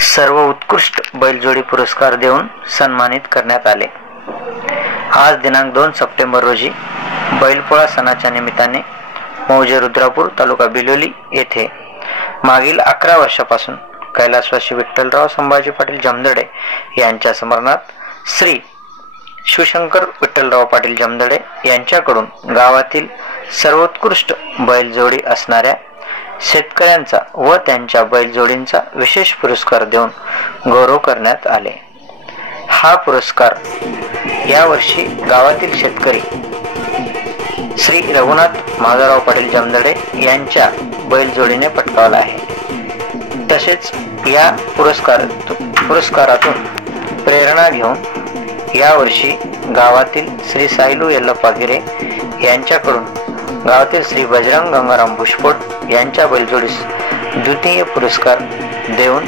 सर्व उत्कृष्ट बैलजोडी पुरस्कार देऊन सन्मानित करण्यात आले। आज दिनांक 2 सप्टेंबर रोजी बैलपोळा सणाच्या निमित्ताने मौजे रुद्रापूर तालुका बिलोली येथे मागील 11 वर्षापासून कैलासवासी विठ्ठलराव संभाजी पाटील जमदडे यांच्या स्मरणार्थ श्री शिवशंकर विठ्ठलराव पाटील जमदडे यांच्याकडून गावातील सर्वोत्कृष्ट बैलजोडी असणाऱ्या शेतकऱ्यांचा व त्यांच्या बैलजोडींचा विशेष पुरस्कार देऊन गौरव करण्यात आले। हा पुरस्कार यावर्षी गावातील शेतकरी श्री रघुनाथ माधवराव पाटील जमदडे यांच्या बैलजोडीने पटकावला आहे। तसेच या पुरस्कारातून प्रेरणा घेऊन यावर्षी गावातील श्री सायलू यल्लप्पा गिरे यांच्याकडून गावातील श्री बजरंग गंगाराम भुजबळ यांच्या बैलजोडीस द्वितीय पुरस्कार देऊन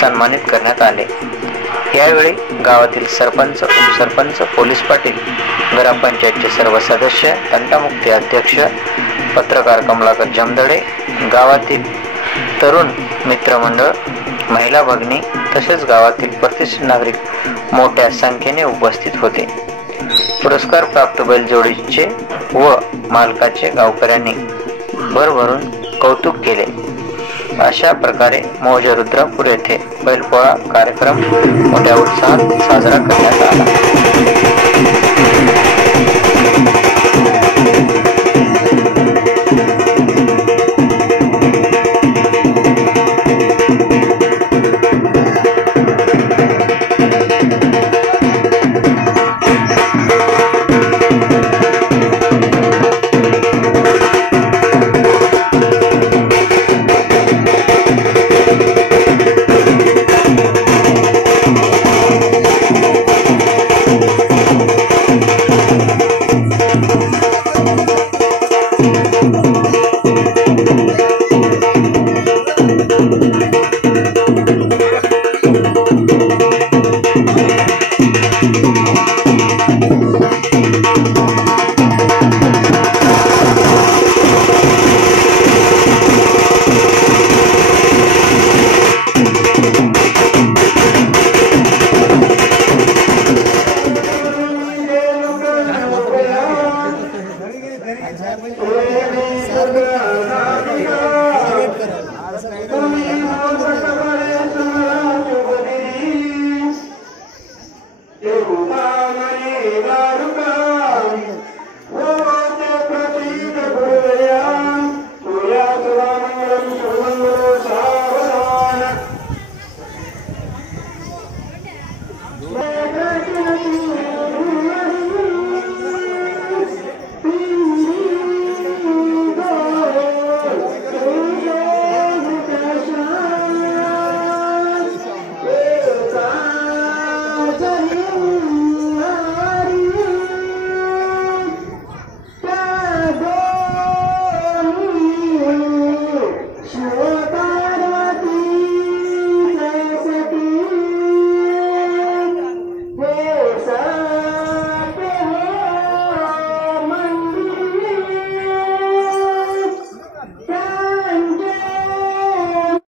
सन्मानित करण्यात आले। यावेळी गावातील सरपंच, उपसरपंच, पोलीस पाटील, ग्रामपंचायतचे सर्व सदस्य, तंटामुक्ती अध्यक्ष, पत्रकार कमलाकर जमदडे, गावातील तरुण मित्रमंडळ, महिला भगिनी तसेच गावातील प्रतिष्ठित नागरिक मोठ्या संख्येने उपस्थित होते। पुरस्कार प्राप्त बैलजोडीचे व मालकाचे गावकऱ्यांनी भरभरून कौतुक केले। अशा प्रकारे मौजे रुद्रापूर येथे बैलपोळा कार्यक्रम मोठ्या उत्साहात साजरा करण्यात आला।